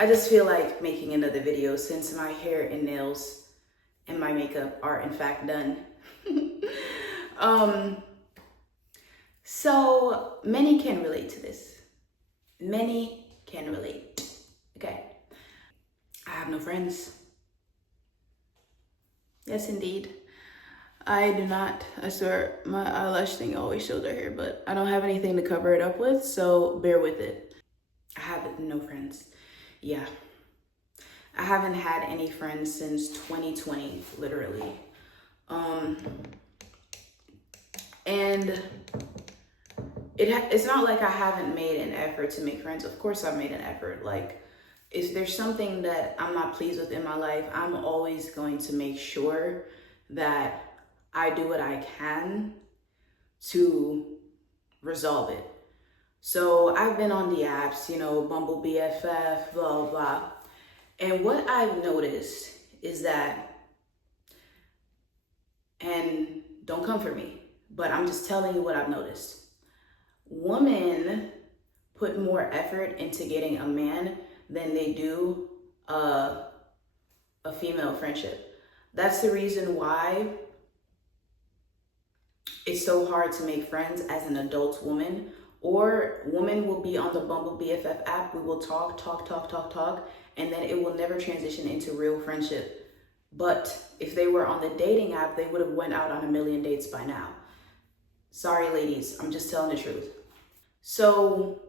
I just feel like making another video since my hair and nails and my makeup are in fact done. um, so many can relate to this. Many can relate. Okay. I have no friends. Yes, indeed. I do not. I swear, my eyelash thing always shows their hair, but I don't have anything to cover it up with, so bear with it. I have no friends. Yeah. I haven't had any friends since 2020, literally. And it's not like I haven't made an effort to make friends. Of course I've made an effort. Like, if there's something that I'm not pleased with in my life, I'm always going to make sure that I do what I can to resolve it. So I've been on the apps, Bumble BFF, blah, blah. And what I've noticed is that, and don't come for me, but I'm just telling you what I've noticed. Women put more effort into getting a man than they do a female friendship. That's the reason why it's so hard to make friends as an adult woman. Or women will be on the Bumble BFF app. We will talk, and then it will never transition into real friendship. But if they were on the dating app, they would have went out on a million dates by now. Sorry, ladies, I'm just telling the truth. So,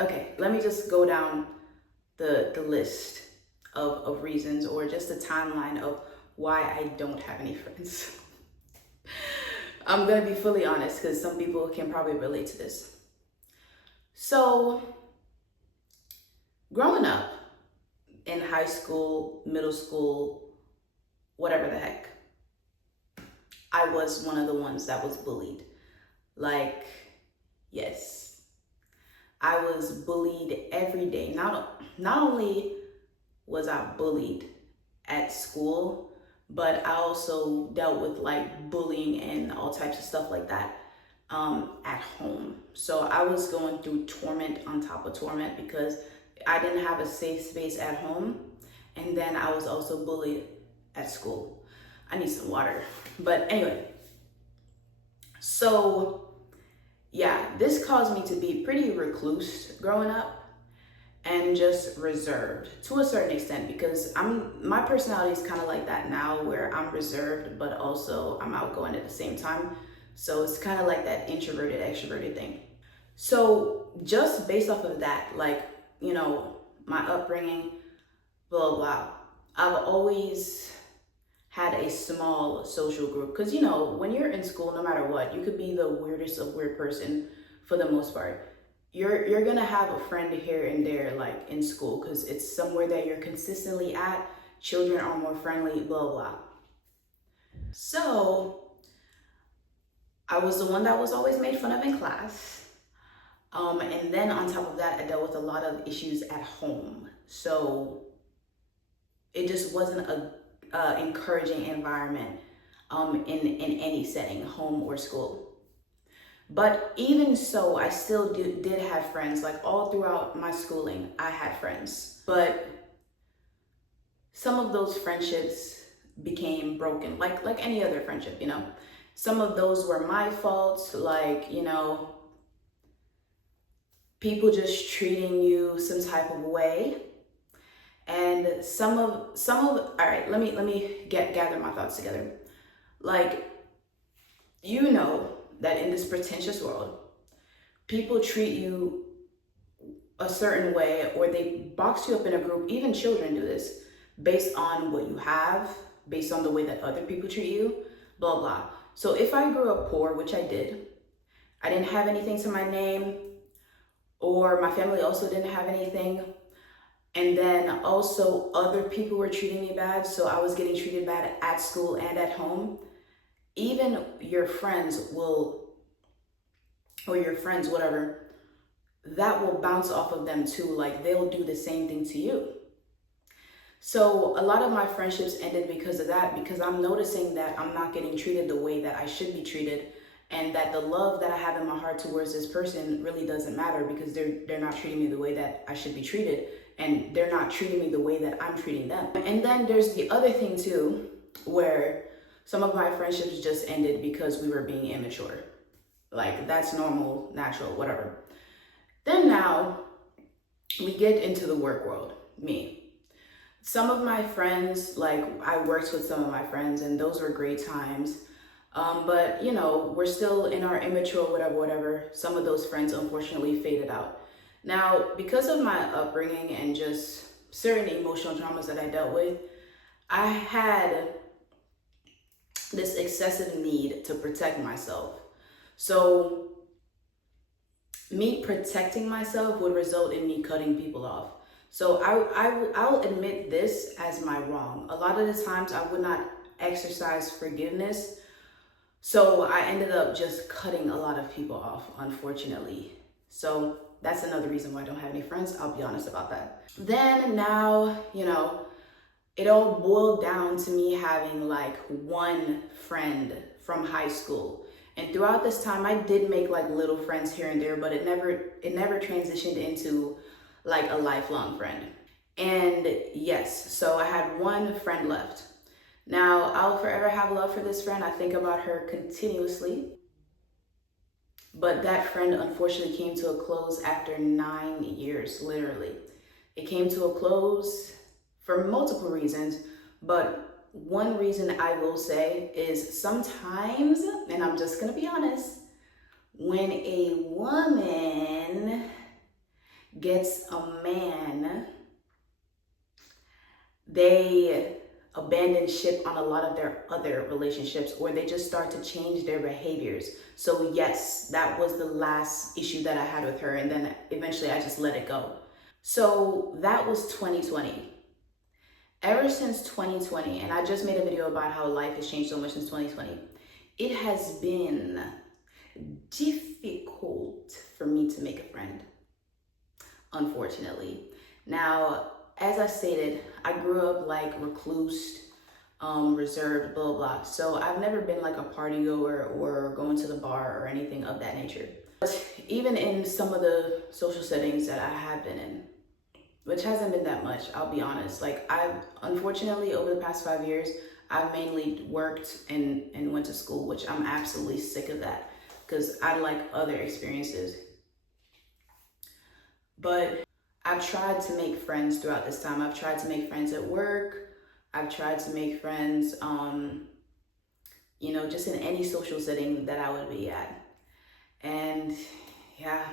okay, let me just go down the list of reasons, or just the timeline of why I don't have any friends. I'm gonna be fully honest because some people can probably relate to this. So, growing up in high school, middle school, whatever the heck, I was one of the ones that was bullied. Like, yes, I was bullied every day. Not only was I bullied at school, but I also dealt with like bullying and all types of stuff like that at home. So I was going through torment on top of torment because I didn't have a safe space at home. And then I was also bullied at school. I need some water. But anyway, so yeah, this caused me to be pretty recluse growing up and just reserved to a certain extent, because my personality is kind of like that now, where I'm reserved but also I'm outgoing at the same time. So it's kind of like that introverted extroverted thing. So just based off of that, like, my upbringing, blah blah, I've always had a small social group, because when you're in school, no matter what, you could be the weirdest of weird person for the most part. You're gonna have a friend here and there, like in school, because it's somewhere that you're consistently at. Children are more friendly, blah blah. So I was the one that was always made fun of in class, and then on top of that, I dealt with a lot of issues at home. So it just wasn't a encouraging environment in any setting, home or school. But even so, I still did have friends. Like, all throughout my schooling, I had friends. But some of those friendships became broken, like any other friendship, Some of those were my fault, like, people just treating you some type of way. And some of all right, let me gather my thoughts together. Like, that in this pretentious world, people treat you a certain way, or they box you up in a group. Even children do this based on what you have, based on the way that other people treat you, blah, blah. So if I grew up poor, which I did, I didn't have anything to my name, or my family also didn't have anything, and then also other people were treating me bad, so I was getting treated bad at school and at home, even your friends whatever, that will bounce off of them too. Like, they'll do the same thing to you. So a lot of my friendships ended because of that, because I'm noticing that I'm not getting treated the way that I should be treated, and that the love that I have in my heart towards this person really doesn't matter, because they're not treating me the way that I should be treated. and they're not treating me the way that I'm treating them. And then there's the other thing too, where some of my friendships just ended because we were being immature. Like, that's normal, natural, whatever. Then now we get into the work world, me. Some of my friends, like, I worked with some of my friends and those were great times. But you know, we're still in our immature, whatever. Some of those friends unfortunately faded out. Now, because of my upbringing and just certain emotional traumas that I dealt with, I had this excessive need to protect myself. So me protecting myself would result in me cutting people off. So I'll admit this as my wrong. A lot of the times I would not exercise forgiveness. So I ended up just cutting a lot of people off, unfortunately. So that's another reason why I don't have any friends. I'll be honest about that. Then now, you know, it all boiled down to me having like one friend from high school. And throughout this time, I did make like little friends here and there, but it never transitioned into like a lifelong friend. And yes, so I had one friend left. Now, I'll forever have love for this friend. I think about her continuously. But that friend unfortunately came to a close after 9 years, literally. It came to a close for multiple reasons, but one reason I will say is sometimes, and I'm just gonna be honest, when a woman gets a man, they abandon ship on a lot of their other relationships, or they just start to change their behaviors. So yes, that was the last issue that I had with her, and then eventually I just let it go. So that was 2020. Ever since 2020, and I just made a video about how life has changed so much since 2020, it has been difficult for me to make a friend, unfortunately. Now, as I stated, I grew up like recluse, reserved, blah, blah. So I've never been like a party goer or going to the bar or anything of that nature. But even in some of the social settings that I have been in, which hasn't been that much, I'll be honest. Like, unfortunately, over the past 5 years, I've mainly worked and went to school, which I'm absolutely sick of that because I like other experiences. But I've tried to make friends throughout this time. I've tried to make friends at work. I've tried to make friends, you know, just in any social setting that I would be at. And yeah.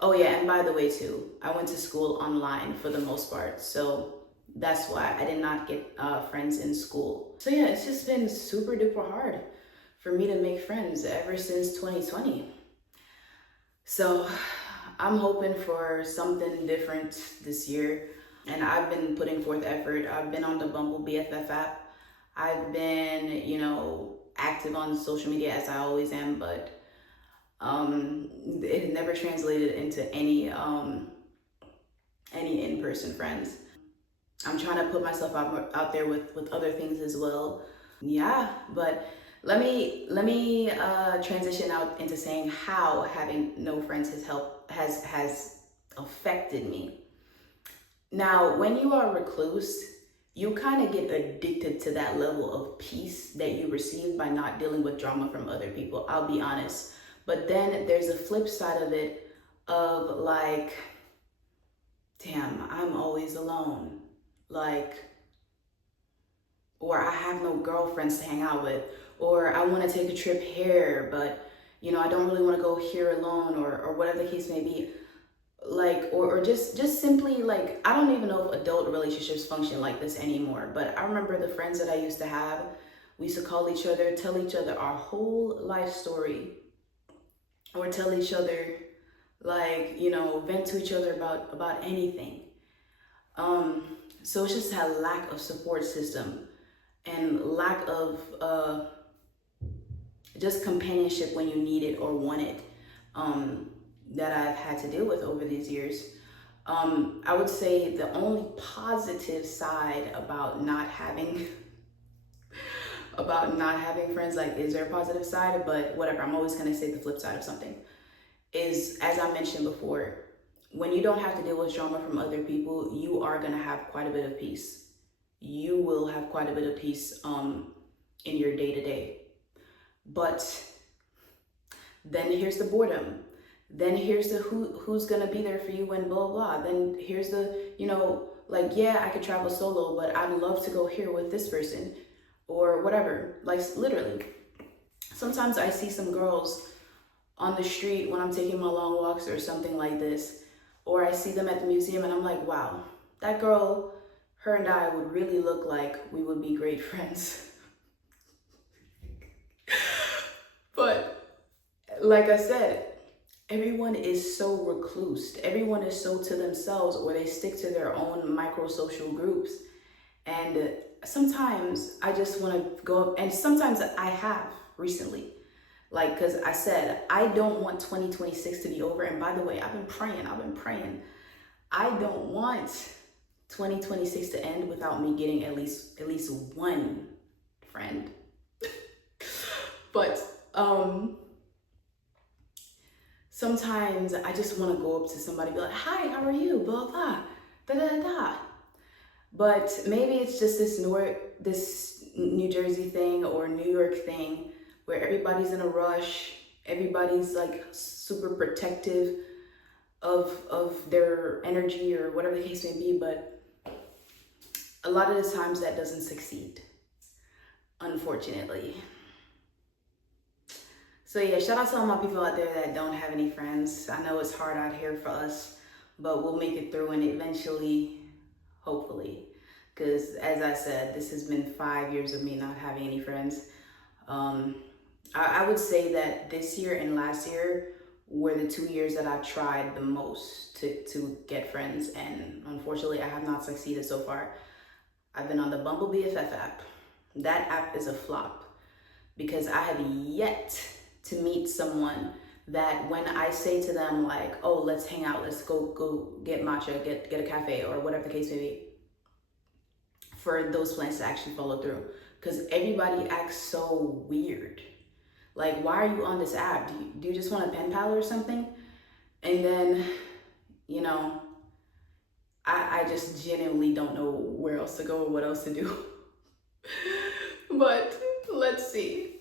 Oh yeah, and by the way too, I went to school online for the most part. So that's why I did not get friends in school. So yeah, it's just been super duper hard for me to make friends ever since 2020. So I'm hoping for something different this year, and I've been putting forth effort. I've been on the Bumble BFF app. I've been, you know, active on social media as I always am, but it never translated into any in-person friends. I'm trying to put myself out there with other things as well. Yeah, but let me transition out into saying how having no friends has affected me. Now, when you are recluse, you kind of get addicted to that level of peace that you receive by not dealing with drama from other people. I'll be honest. But then there's a flip side of it of like, damn, I'm always alone. Like, or I have no girlfriends to hang out with, or I want to take a trip here, but you know, I don't really want to go here alone, or whatever the case may be. Like, or just simply like, I don't even know if adult relationships function like this anymore, but I remember the friends that I used to have, we used to call each other, tell each other our whole life story, or tell each other, like, you know, vent to each other about anything. So it's just that lack of support system and lack of just companionship when you need it or want it, that I've had to deal with over these years. I would say the only positive side about not having friends, like, is there a positive side? But whatever, I'm always gonna say the flip side of something, is, as I mentioned before, when you don't have to deal with drama from other people, you are going to have quite a bit of peace. You will have quite a bit of peace in your day to day. But then here's the boredom. Then here's the who's going to be there for you when blah, blah. Then here's the, like, yeah, I could travel solo, but I'd love to go here with this person or whatever. Like, literally. Sometimes I see some girls on the street when I'm taking my long walks or something like this, or I see them at the museum and I'm like, wow, that girl, her and I would really look like we would be great friends. But like I said, everyone is so recluse. Everyone is so to themselves, or they stick to their own micro social groups. And sometimes I just want to go up, and sometimes I have recently. Like, because I said, I don't want 2026 to be over. And by the way, I've been praying. I don't want 2026 to end without me getting at least one friend. But sometimes I just want to go up to somebody and be like, hi, how are you? Blah, blah, da, da, da. But maybe it's just this New Jersey thing or New York thing where everybody's in a rush. Everybody's like super protective of their energy or whatever the case may be. But a lot of the times that doesn't succeed, unfortunately. So yeah, shout out to all my people out there that don't have any friends. I know it's hard out here for us, but we'll make it through, and eventually, hopefully, because as I said, this has been 5 years of me not having any friends. I would say that this year and last year were the 2 years that I've tried the most to get friends, and unfortunately I have not succeeded so far. I've been on the Bumble BFF app. That app is a flop because I have yet to meet someone that when I say to them like, oh, let's hang out, let's go get matcha, get a cafe or whatever the case may be, for those plans to actually follow through. Because everybody acts so weird. Like, why are you on this app? Do you just want a pen pal or something? And then, I just genuinely don't know where else to go or what else to do. But let's see.